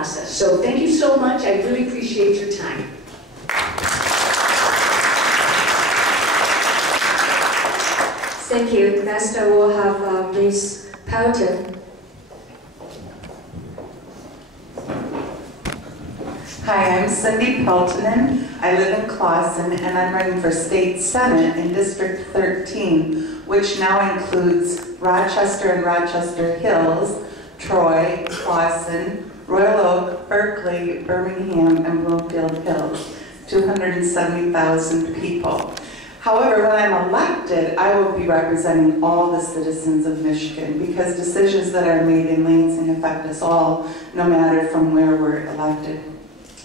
process. So thank you so much. I really appreciate your time. Thank you. Next, we'll have Ms. Pelton. Hi, I'm Cindy Peltonen. I live in Clawson, and I'm running for State Senate in District 13, which now includes Rochester and Rochester Hills, Troy, Clawson, Royal Oak, Berkeley, Birmingham, and Bloomfield Hills, 270,000 people. However, when I'm elected, I will be representing all the citizens of Michigan because decisions that are made in Lansing affect us all, no matter from where we're elected.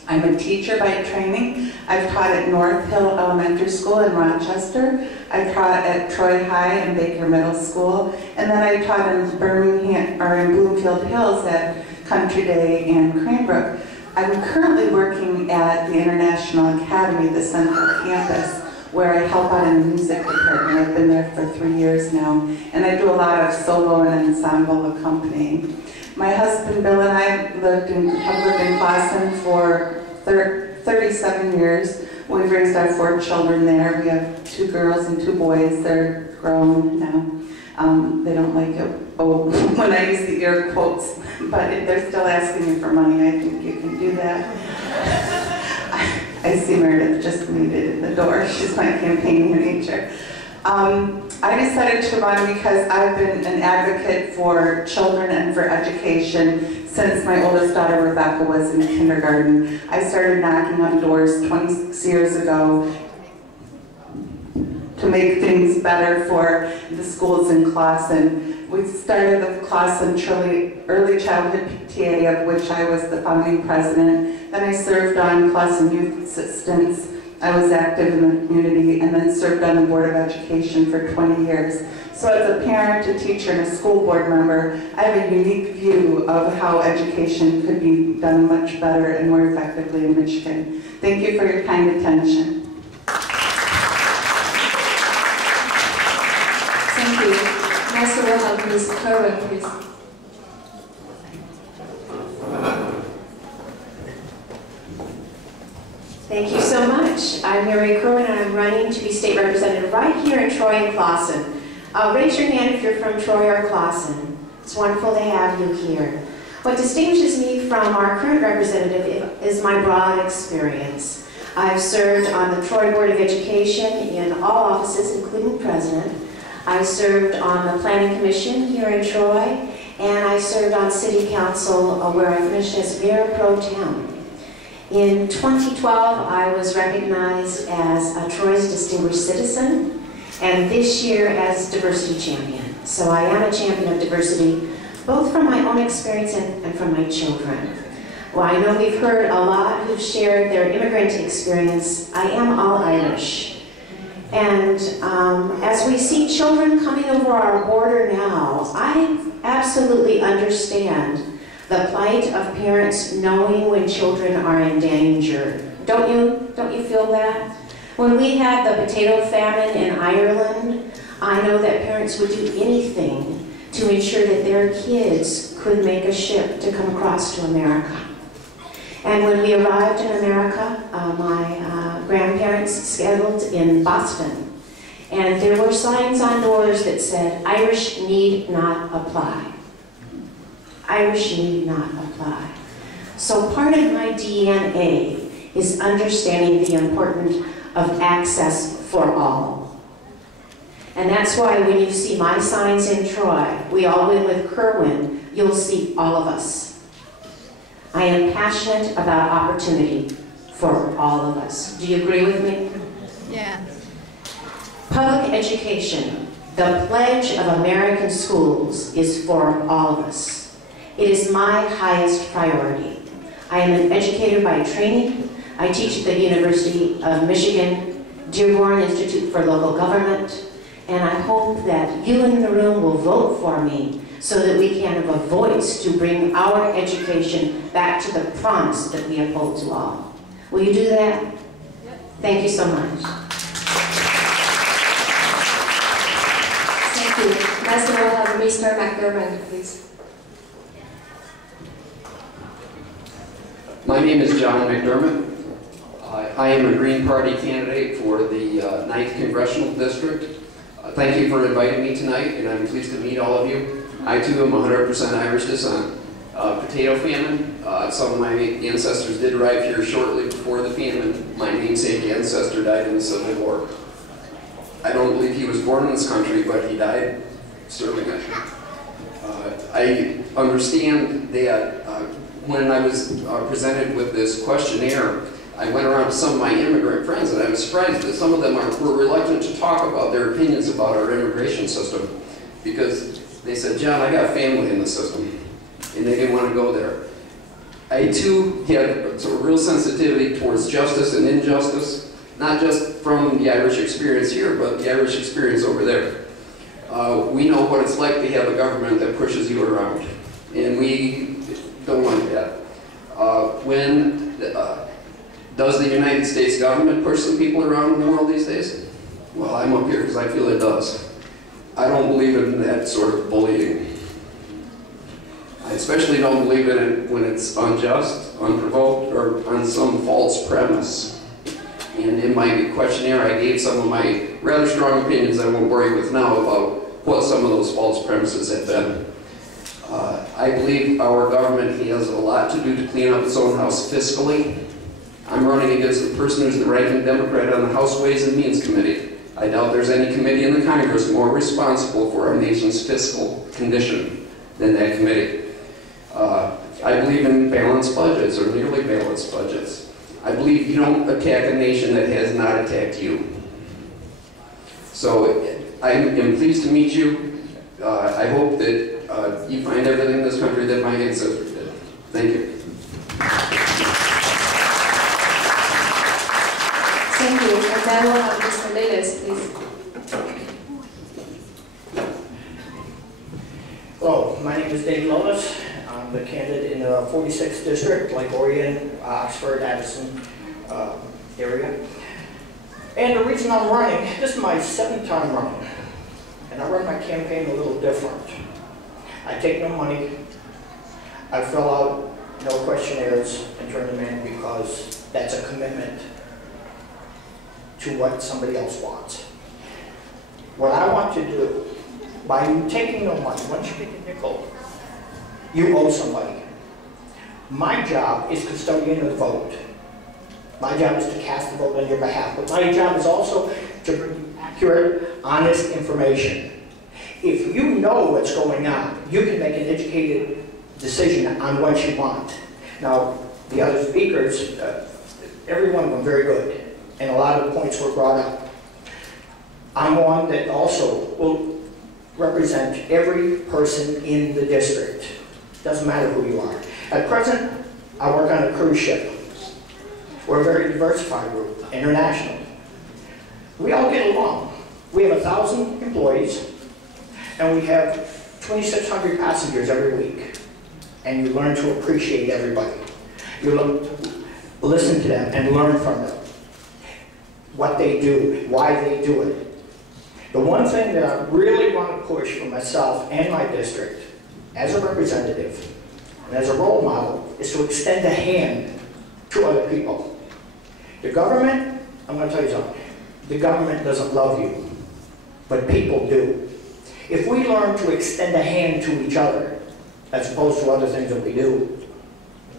I'm a teacher by training. I've taught at North Hill Elementary School in Rochester. I've taught at Troy High and Baker Middle School. And then I taught in Birmingham, or in Bloomfield Hills at Country Day and Cranbrook. I'm currently working at the International Academy, the Central Campus, where I help out in the music department. I've been there for 3 years now. And I do a lot of solo and ensemble accompanying. My husband Bill and I have lived in Clawson for 37 years. We've raised our 4 children there. We have 2 girls and 2 boys. They're grown now. They don't like it when I use the air quotes, but if they're still asking me for money, I think you can do that. I see Meredith just muted at the door. She's my campaign manager. I decided to run because I've been an advocate for children and for education since my oldest daughter Rebecca was in kindergarten. I started knocking on doors 26 years ago to make things better for the schools in Clawson. We started the Clawson Early Childhood PTA, of which I was the founding president. Then I served on Clawson Youth Assistance. I was active in the community and then served on the Board of Education for 20 years. So as a parent, a teacher, and a school board member, I have a unique view of how education could be done much better and more effectively in Michigan. Thank you for your kind attention. Thank you. Next, we'll have Ms. Curran, please. Thank you so much. I'm Mary Kerwin, and I'm running to be state representative right here in Troy and Clawson. Raise your hand if you're from Troy or Clawson. It's wonderful to have you here. What distinguishes me from our current representative is my broad experience. I've served on the Troy Board of Education in all offices, including president. I served on the Planning Commission here in Troy, and I served on City Council where I finished as Mayor Pro Tem. In 2012, I was recognized as a Troy's Distinguished Citizen, and this year as Diversity Champion. So I am a champion of diversity, both from my own experience and from my children. Well, I know we've heard a lot who've shared their immigrant experience. I am all Irish. And as we see children coming over our border now, I absolutely understand the plight of parents knowing when children are in danger. Don't you feel that? When we had the potato famine in Ireland, I know that parents would do anything to ensure that their kids could make a ship to come across to America. And when we arrived in America, my grandparents settled in Boston. And there were signs on doors that said, "Irish need not apply." Irish need not apply. So part of my DNA is understanding the importance of access for all. And that's why when you see my signs in Troy, "We all win with Kerwin," you'll see all of us. I am passionate about opportunity for all of us. Do you agree with me? Yeah. Public education, the pledge of American schools, is for all of us. It is my highest priority. I am an educator by training. I teach at the University of Michigan, Dearborn Institute for Local Government, and I hope that you in the room will vote for me so that we can have a voice to bring our education back to the promise that we uphold to all. Will you do that? Yep. Thank you so much. Thank you. Next, we'll have Mr. McDermott, please. My name is John McDermott. I am a Green Party candidate for the 9th Congressional District. Thank you for inviting me tonight, and I'm pleased to meet all of you. I too am 100% Irish descent. Potato famine. Some of my ancestors did arrive here shortly before the famine. My namesake ancestor died in the Civil War. I don't believe he was born in this country, but he died serving it. I understand that when I was presented with this questionnaire, I went around to some of my immigrant friends, and I was surprised that some of them were reluctant to talk about their opinions about our immigration system, because they said, John, I got family in the system, and they didn't want to go there. I too had a real sensitivity towards justice and injustice, not just from the Irish experience here, but the Irish experience over there. We know what it's like to have a government that pushes you around, and we don't want that. Does the United States government push some people around in the world these days? Well, I'm up here because I feel it does. I don't believe in that sort of bullying. I especially don't believe in it when it's unjust, unprovoked, or on some false premise. And in my questionnaire, I gave some of my rather strong opinions I won't bore you with now about what some of those false premises have been. I believe our government has a lot to do to clean up its own house fiscally. I'm running against the person who's the ranking Democrat on the House Ways and Means Committee. I doubt there's any committee in the Congress more responsible for our nation's fiscal condition than that committee. I believe in balanced budgets, or nearly balanced budgets. I believe you don't attack a nation that has not attacked you. So I am pleased to meet you. I hope that you find everything in this country that my ancestors did. Thank you. Thank you. And now we'll have Mr. Lillis, please. Hello, my name is Dave Lillis. I'm the candidate in the 46th district, Lake Orion, Oxford, Addison area. And the reason I'm running, this is my 7th time running, and I run my campaign a little different. I take no money. I fill out no questionnaires and turn them in because that's a commitment to what somebody else wants. What I want to do, by you taking no money, once you get a nickel, you owe somebody. My job is custodian of the vote. My job is to cast the vote on your behalf, but my job is also to bring you accurate, honest information. If you know what's going on, you can make an educated decision on what you want. Now, the other speakers, every one of them very good, and a lot of the points were brought up. I'm one that also will represent every person in the district. Doesn't matter who you are. At present, I work on a cruise ship. We're a very diversified group, international. We all get along. We have 1,000 employees, and we have 2,600 passengers every week. And you learn to appreciate everybody. You listen to them and learn from them. What they do, why they do it. The one thing that I really want to push for myself and my district, as a representative and as a role model, is to extend a hand to other people. The government, I'm going to tell you something, the government doesn't love you, but people do. If we learn to extend a hand to each other, as opposed to other things that we do,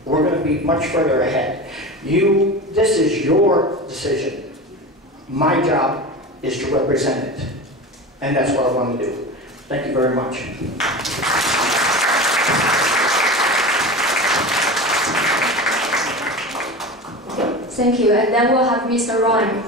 we're going to be much further ahead. This is your decision. My job is to represent it, and that's what I want to do. Thank you very much. Thank you. And then we'll have Mr. Ryan.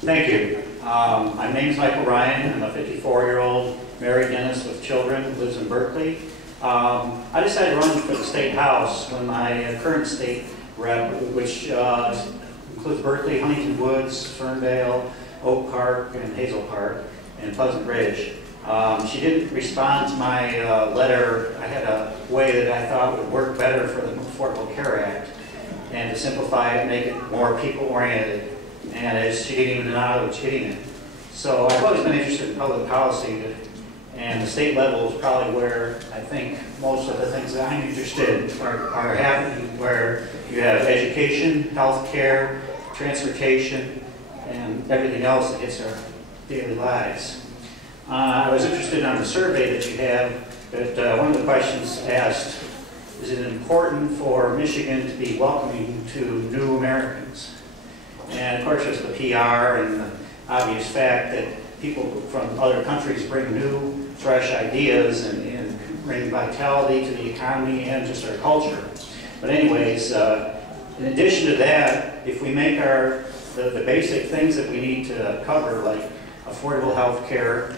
Thank you. My name is Michael Ryan. I'm a 54-year-old married dentist with children who lives in Berkeley. I decided to run for the state house when my current state rep, which includes Berkeley, Huntington Woods, Ferndale, Oak Park, and Hazel Park, and Pleasant Ridge. She didn't respond to my letter. I had a way that I thought would work better for the Affordable Care Act, and to simplify it, make it more people-oriented. And she didn't even know I was getting it. So I've always been interested in public policy, and the state level is probably where I think most of the things that I'm interested in are happening, where you have education, healthcare, transportation, and everything else that hits our daily lives. I was interested on the survey that you have, that one of the questions asked, is it important for Michigan to be welcoming to new Americans? And of course there's the PR and the obvious fact that people from other countries bring new, fresh ideas and bring vitality to the economy and just our culture. But anyways, in addition to that, if we make the basic things that we need to cover, like affordable health care,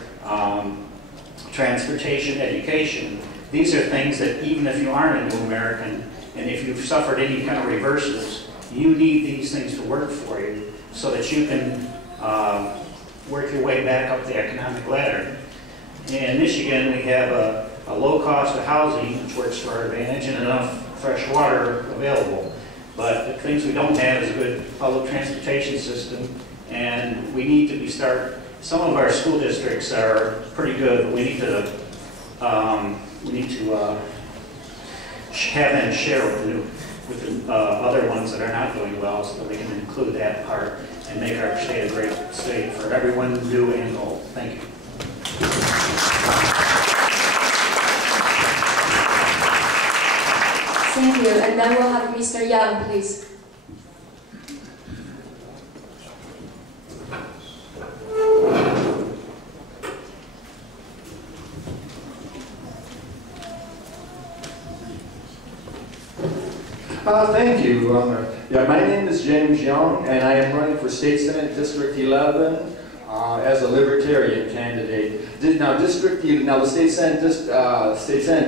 transportation, education, these are things that even if you aren't a new American, and if you've suffered any kind of reversals, you need these things to work for you so that you can work your way back up the economic ladder. In Michigan, we have a low cost of housing, which works to our advantage, and enough fresh water available. But the things we don't have is a good public transportation system, and we need to some of our school districts are pretty good, but we need to have them share with the other ones that are not doing well, so that we can include that part and make our state a great state for everyone, new and old. Thank you. Thank you. And then we'll have Mr. Young, please. Thank you. My name is James Young, and I am running for State Senate District 11 as a Libertarian candidate. Now, the State Senate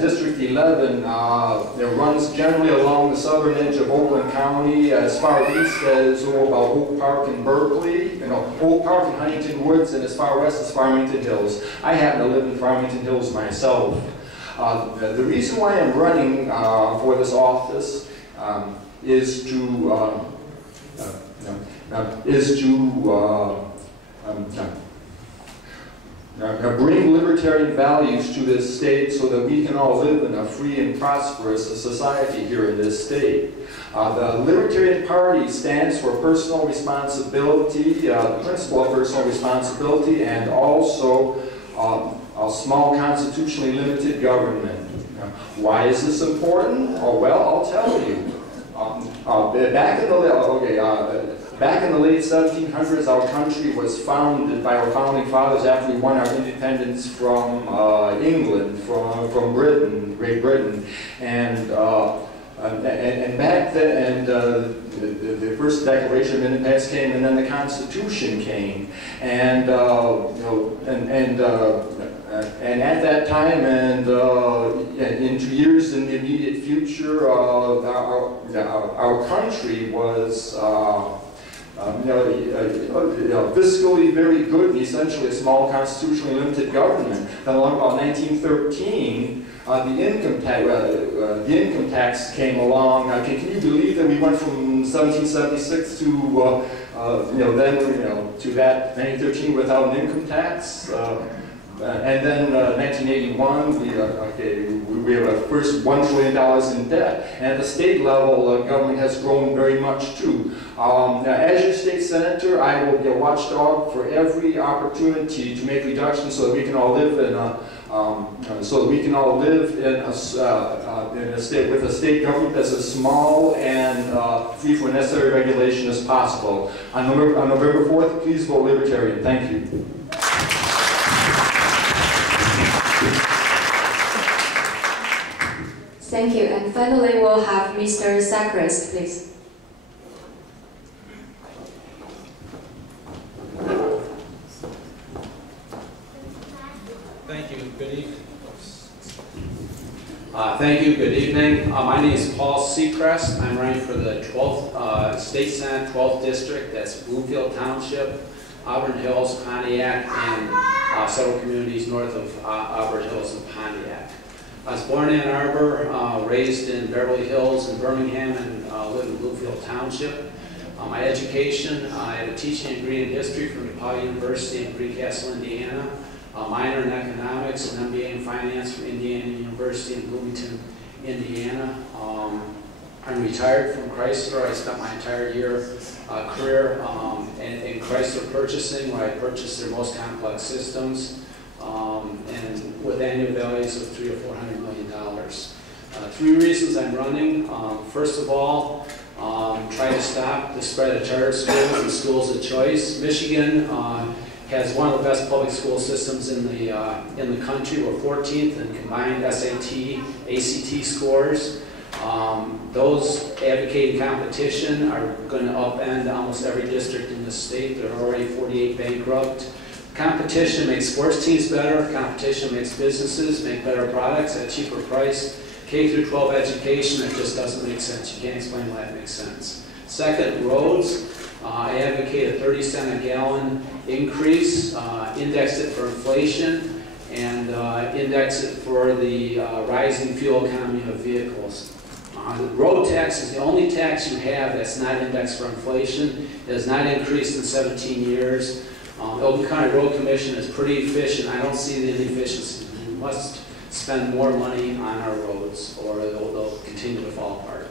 District 11 runs generally along the southern edge of Oakland County, as far east as about Oak Park and Berkeley, Oak Park and Huntington Woods, and as far west as Farmington Hills. I happen to live in Farmington Hills myself. The reason why I'm running for this office is to bring libertarian values to this state so that we can all live in a free and prosperous society here in this state. The Libertarian Party stands for personal responsibility, the principle of personal responsibility, and also a small constitutionally limited government. Why is this important? Oh, well, I'll tell you. Back in the late 1700s, our country was founded by our founding fathers after we won our independence from England, from Great Britain, and back then, the first Declaration of Independence came, and then the Constitution came, and at that time, and in 2 years in the immediate future, our country was fiscally very good and essentially a small constitutionally limited government. Then along about 1913, the income tax came along. Can you believe that we went from 1776 to to that 1913 without an income tax? And then 1981, we have our first $1 trillion in debt. And at the state level, government has grown very much too. As your state senator, I will be a watchdog for every opportunity to make reductions so that we can all live in a state with a state government that's as small and free from necessary regulation as possible. On November 4th, please vote Libertarian. Thank you. Thank you. And finally, we'll have Mr. Sacrist, please. Thank you. Good evening. Thank you. Good evening. My name is Paul Seacrest. I'm running for the 12th State Senate, 12th District. That's Bloomfield Township, Auburn Hills, Pontiac, and several communities north of Auburn Hills and Pontiac. I was born in Ann Arbor, raised in Beverly Hills and Birmingham, and live in Bloomfield Township. My education, I have a teaching degree in history from DePauw University in Greencastle, Indiana, a minor in economics, an MBA in finance from Indiana University in Bloomington, Indiana. I'm retired from Chrysler. I spent my entire career in Chrysler purchasing, where I purchased their most complex systems, and with annual values of $300 or $400 million. 3 reasons I'm running. First of all, try to stop the spread of charter schools and schools of choice. Michigan has one of the best public school systems in the country. We're 14th in combined SAT, ACT scores. Those advocating competition are going to upend almost every district in the state. There are already 48 bankrupt. Competition makes sports teams better. Competition makes businesses make better products at a cheaper price. K through 12 education, it just doesn't make sense. You can't explain why it makes sense. Second, roads. I advocate a 30-cent a gallon increase, index it for inflation, and index it for the rising fuel economy of vehicles. The road tax is the only tax you have that's not indexed for inflation. It has not increased in 17 years. Oakland County Road Commission is pretty efficient. I don't see the inefficiency. We must spend more money on our roads, or they'll continue to fall apart.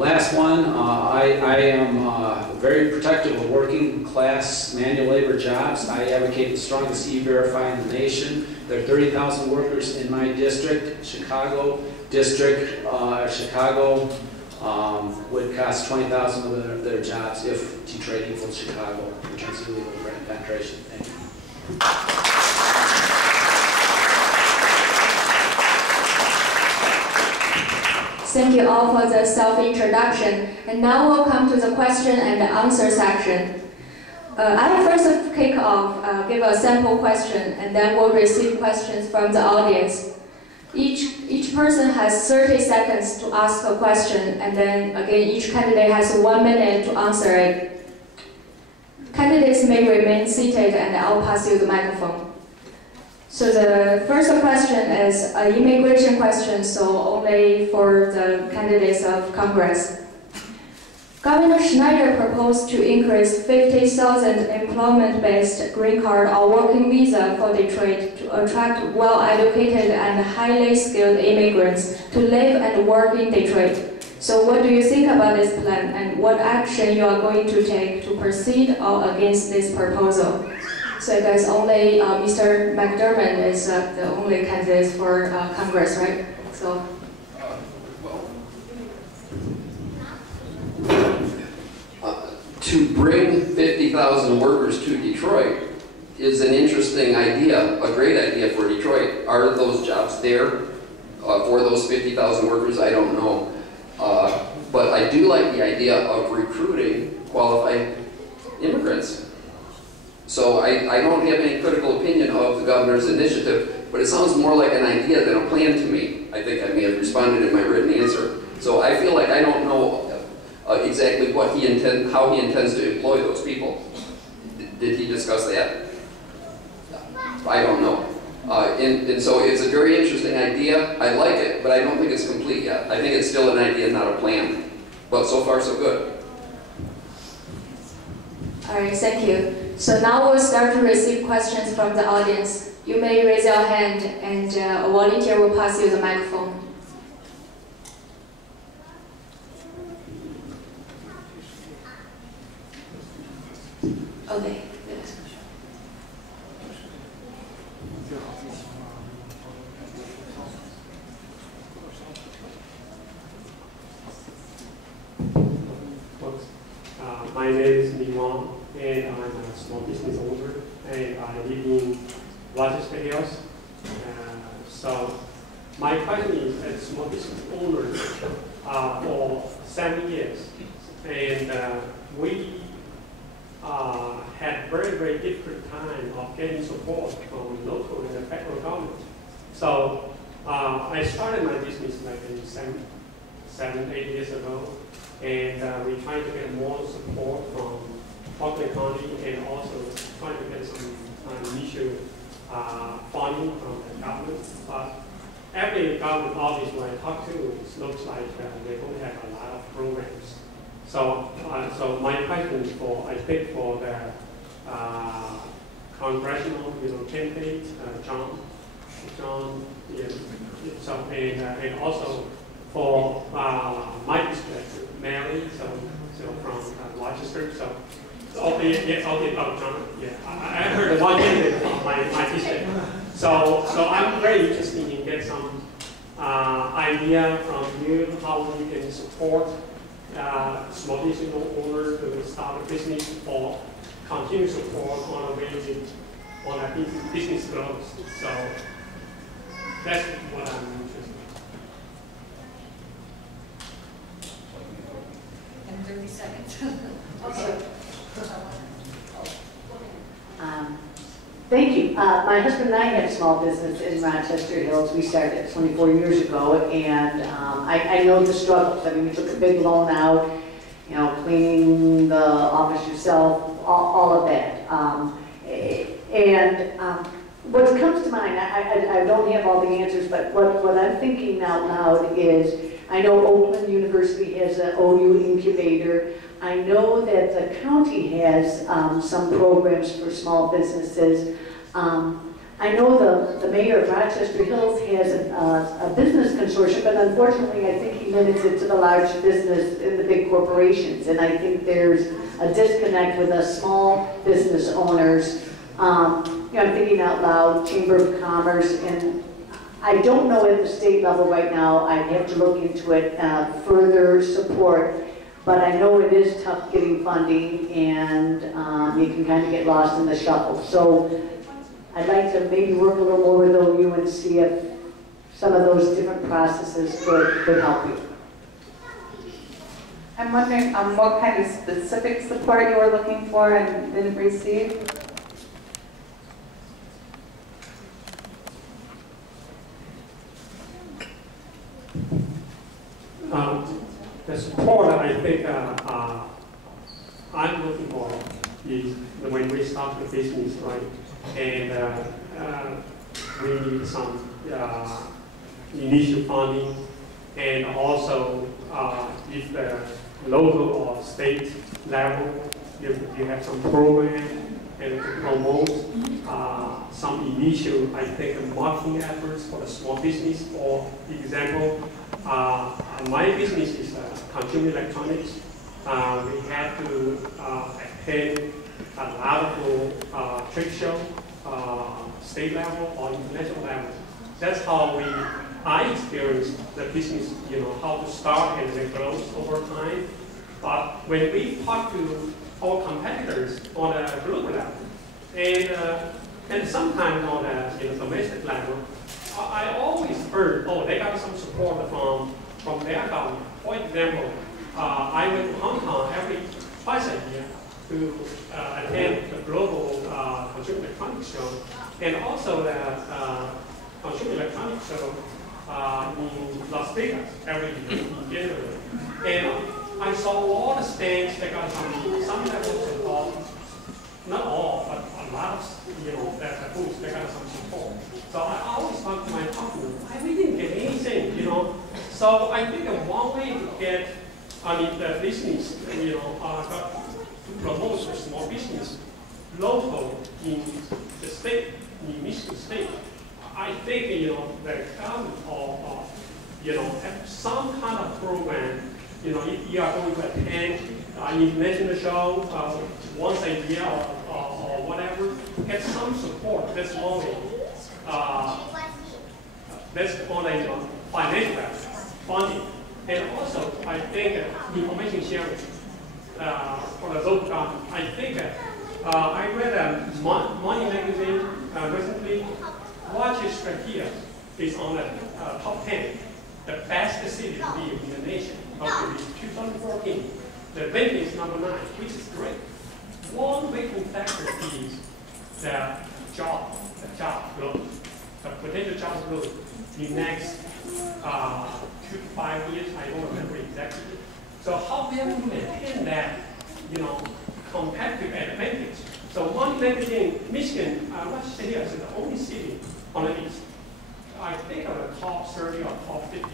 Last one, I am very protective of working class manual labor jobs. I advocate the strongest E-Verify in the nation. There are 30,000 workers in my district. Chicago would cost 20,000 of their jobs if Detroit equals Chicago in terms of illegal penetration. Thank you. Thank you all for the self-introduction. And now we'll come to the question and answer section. I will first kick off, give a sample question, and then we'll receive questions from the audience. Each person has 30 seconds to ask a question, and then again, each candidate has 1 minute to answer it. Candidates may remain seated, and I'll pass you the microphone. So the first question is an immigration question, so only for the candidates of Congress. Governor Schneider proposed to increase 50,000 employment-based green card or working visa for Detroit to attract well-educated and highly skilled immigrants to live and work in Detroit. So what do you think about this plan, and what action you are going to take to proceed or against this proposal? So I guess only Mr. McDermott is the only candidate for Congress, right? So. To bring 50,000 workers to Detroit is an interesting idea, a great idea for Detroit. Are those jobs there for those 50,000 workers? I don't know. But I do like the idea of recruiting qualified immigrants. So I don't have any critical opinion of the governor's initiative, but it sounds more like an idea than a plan to me. I think I may have responded in my written answer. So I feel like I don't know exactly what how he intends to employ those people. Did he discuss that? I don't know. And so it's a very interesting idea. I like it, but I don't think it's complete yet. I think it's still an idea, not a plan. But so far, so good. All right, thank you. So now we'll start to receive questions from the audience. You may raise your hand, and a volunteer will pass you the microphone. Okay. My name is Li Wang, and I'm a small business owner, and I live in Rochester Hills. So my question is, as a small business owner for 7 years, and we had very, very difficult time of getting support from local and the federal government. So I started my business like in 7-8 years ago, and we tried to get more support from Oakland County, and also trying to get some initial funding from the government. But every government office where I talk to, it looks like they don't have a lot of programs. So my question for, I think for the congressional, candidate, John, yeah. So and also for my district, Mary, so from Rochester, so. Okay, John, yeah. I heard one candidate from my district. So I'm very interested in get some idea from you how we can support small business owner to start a business or continue support on a business growth. So that's what I'm interested in. In 30 seconds. Okay. Thank you. My husband and I have a small business in Rochester Hills. We started 24 years ago, and I know the struggles. I mean, we took a big loan out, cleaning the office yourself, all of that. What comes to mind, I don't have all the answers, but what I'm thinking out loud is, I know Oakland University has an OU incubator. I know that the county has some programs for small businesses. I know the mayor of Rochester Hills has a business consortium, but unfortunately I think he limits it to the large business and the big corporations. And I think there's a disconnect with us small business owners. I'm thinking out loud, Chamber of Commerce, and I don't know at the state level right now. I have to look into it, further support. But I know it is tough getting funding, and you can kind of get lost in the shuffle. So I'd like to maybe work a little more with OU and see if some of those different processes could help you. I'm wondering what kind of specific support you were looking for and didn't receive? The support I think I'm looking for is when we start the business, right? And we need some initial funding, and also if the local or state level, you have some program and to promote some initial, I think, marketing efforts for the small business. For example, my business is consumer electronics. We have to attend a lot of trade show, state level or international level. That's how I experienced the business, how to start and then grow over time. But when we talk to our competitors on a global level, and sometimes on a domestic level, I always heard, they got some support from their government. For example, I went to Hong Kong twice a year to attend the global consumer electronics show, and also the consumer electronics show in Las Vegas every year in January. And I saw all the stands that got some levels of support, not all, but a lot of the booths that got some support. So I always talk to my partner, we didn't get anything, So I think one way to get, the business, to promote the small business local in the state, in Michigan State, I think, the government or have some kind of program. If you are going to attend an international show once a year or whatever, get some support. That's only financial funding. And also, I think information sharing for the local government. I think I read a Money magazine recently. Rochester here is on the top 10, the best city to live in the nation. Up to 2014, the ranking is number 9, which is great. One main factor is the job growth, the potential job growth in the next 2 to 5 years. I don't remember exactly. So how we have to maintain that, competitive advantage. So one magazine, Michigan, Rochester here is the only city on the east. I think of the top 30 or top 50.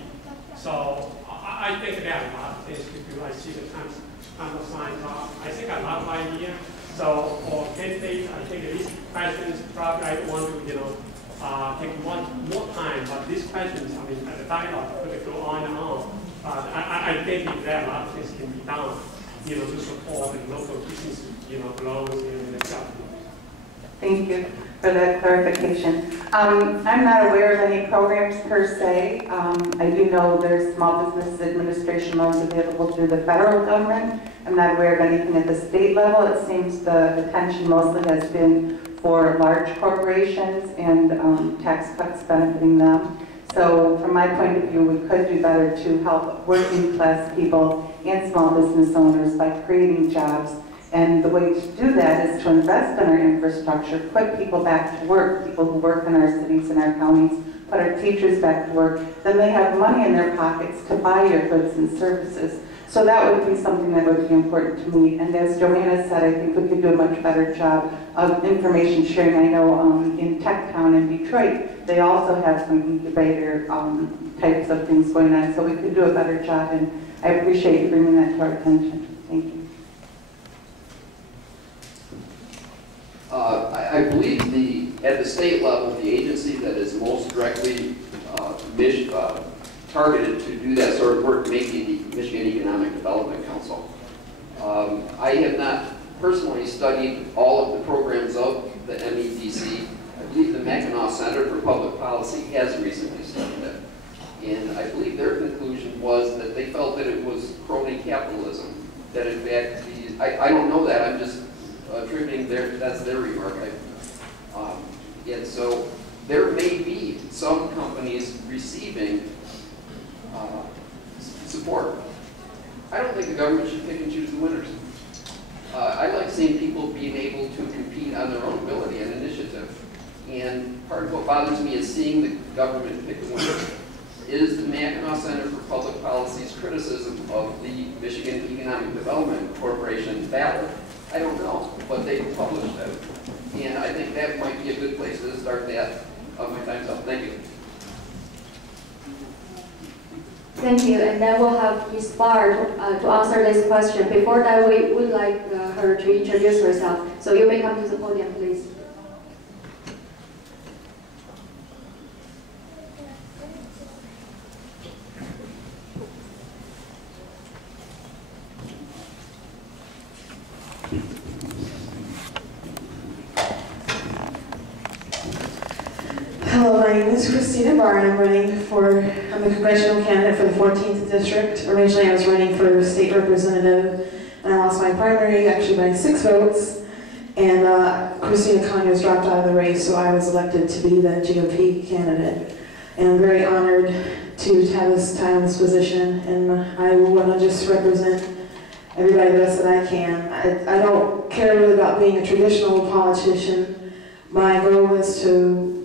So I think there are a lot of things to do. I see the times sign job. I think I love my idea. So for candidates, I think these questions probably I don't want to, take more time, but these questions, I mean, the dialogue could go on and on. But I think there are a lot of things can be done, to support the local business, growth in the job. Thank you for that clarification. I'm not aware of any programs per se. I do know there's small business administration loans available through the federal government. I'm not aware of anything at the state level. It seems the attention mostly has been for large corporations and tax cuts benefiting them. So from my point of view, we could do better to help working class people and small business owners by creating jobs. And the way to do that is to invest in our infrastructure, put people back to work, people who work in our cities and our counties, put our teachers back to work. Then they have money in their pockets to buy your goods and services. So that would be something that would be important to me. And as Joanna said, I think we could do a much better job of information sharing. I know in Tech Town in Detroit, they also have some incubator types of things going on. So we could do a better job, and I appreciate you bringing that to our attention. Thank you. I believe at the state level, the agency that is most directly targeted to do that sort of work may be the Michigan Economic Development Council. I have not personally studied all of the programs of the MEDC. I believe the Mackinac Center for Public Policy has recently studied it. And I believe their conclusion was that they felt that it was crony capitalism. That in fact, I don't know that, I'm just attributing that's their remark. And so there may be some companies receiving support. I don't think the government should pick and choose the winners. I like seeing people being able to compete on their own ability and initiative. And part of what bothers me is seeing the government pick the winners. Is the Mackinac Center for Public Policy's criticism of the Michigan Economic Development Corporation valid? I don't know, but they published it. And I think that might be a good place to start that. My time's up. Thank you. Thank you, and then we'll have Ms. Barr to answer this question. Before that, we would like her to introduce herself. So you may come to the podium, please. Hello, my name is Christina Barr, and I'm a congressional candidate for the 14th District. Originally, I was running for state representative, and I lost my primary actually by 6 votes. And Christina Conyers dropped out of the race, so I was elected to be the GOP candidate. And I'm very honored to have this time in this position, and I want to just represent everybody the best that I can. I don't care really about being a traditional politician. My goal is to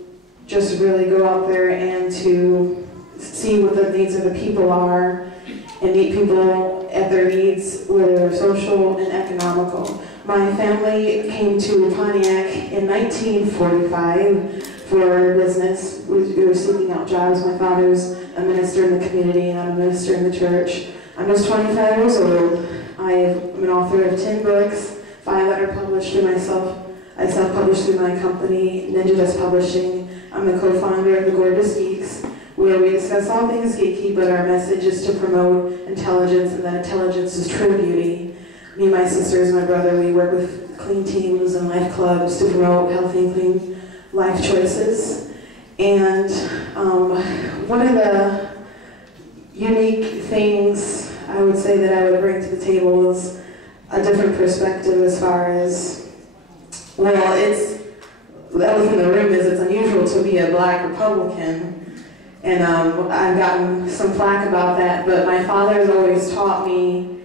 just really go out there and to see what the needs of the people are and meet people at their needs, whether they're social and economical. My family came to Pontiac in 1945 for business. We were seeking out jobs. My father's a minister in the community and I'm a minister in the church. I'm just 25 years old. I'm an author of 10 books, 5 that are published through myself. I self-published through my company, Ninja Dust Publishing. I'm the co-founder of The Gorgeous Geeks, where we discuss all things geeky, but our message is to promote intelligence, and that intelligence is true beauty. Me, my sisters, and my brother, we work with clean teams and life clubs to promote healthy and clean life choices. And one of the unique things I would say that I would bring to the table is a different perspective as far as, well, the elephant in the room is it's unusual to be a black Republican, and I've gotten some flack about that, but my father has always taught me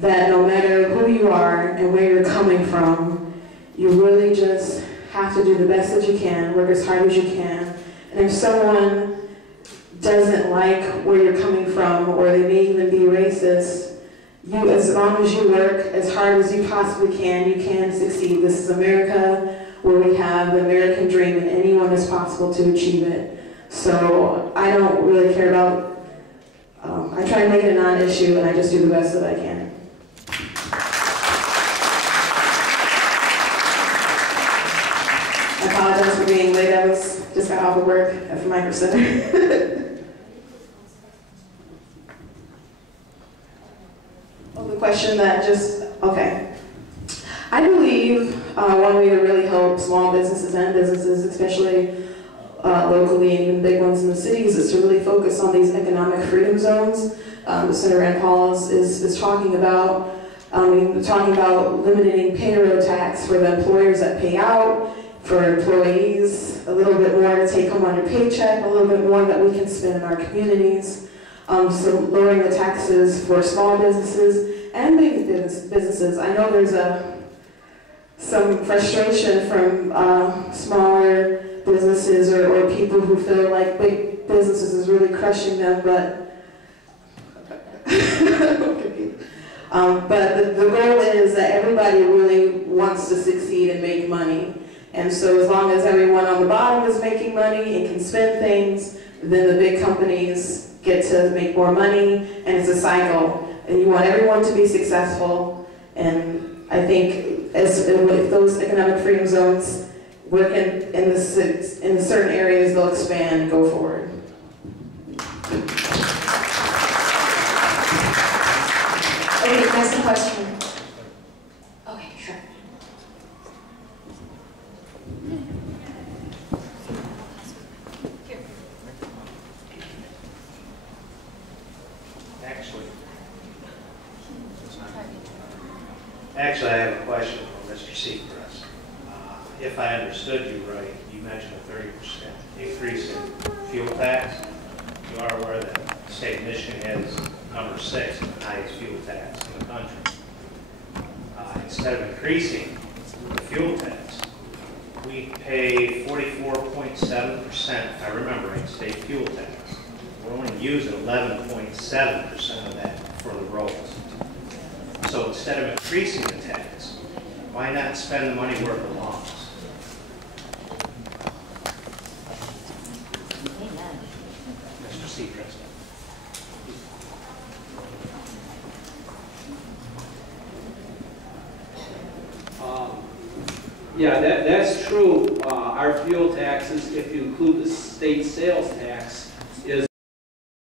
that no matter who you are and where you're coming from, you really just have to do the best that you can, work as hard as you can, and if someone doesn't like where you're coming from, or they may even be racist, you, as long as you work as hard as you possibly can succeed. This is America, where we have the American dream and anyone is possible to achieve it. So I don't really care about, I try to make it a non-issue and I just do the best that I can. apologize for being late. I just got off of work at Micro Center. Oh, the question that okay. I believe one way to really help small businesses and businesses, especially locally and even big ones in the cities, is to really focus on these economic freedom zones. Senator Rand Paul is talking about. Talking about limiting payroll tax for the employers that pay out, for employees, a little bit more to take home on your paycheck, a little bit more that we can spend in our communities. So lowering the taxes for small businesses and big businesses. I know there's some frustration from smaller businesses or people who feel like big businesses is really crushing them, but but the goal is that everybody really wants to succeed and make money. And so as long as everyone on the bottom is making money and can spend things, then the big companies get to make more money, and it's a cycle. And you want everyone to be successful. And I think if those economic freedom zones work in the certain areas, they'll expand and go forward. Okay, next question. Okay, sure. Actually, I have a question for Mr. Seacrest. If I understood you right, you mentioned a 30% increase in fuel tax. You are aware that the state of Michigan has number 6 in the highest fuel tax in the country. Instead of increasing the fuel tax, we pay 44.7%, if I remember right, state fuel tax. We're only using 11.7% of that for the roads. So instead of increasing the tax, why not spend the money where it belongs? Mr. Seacrest. Yeah, that's true. Our fuel taxes, if you include the state sales tax,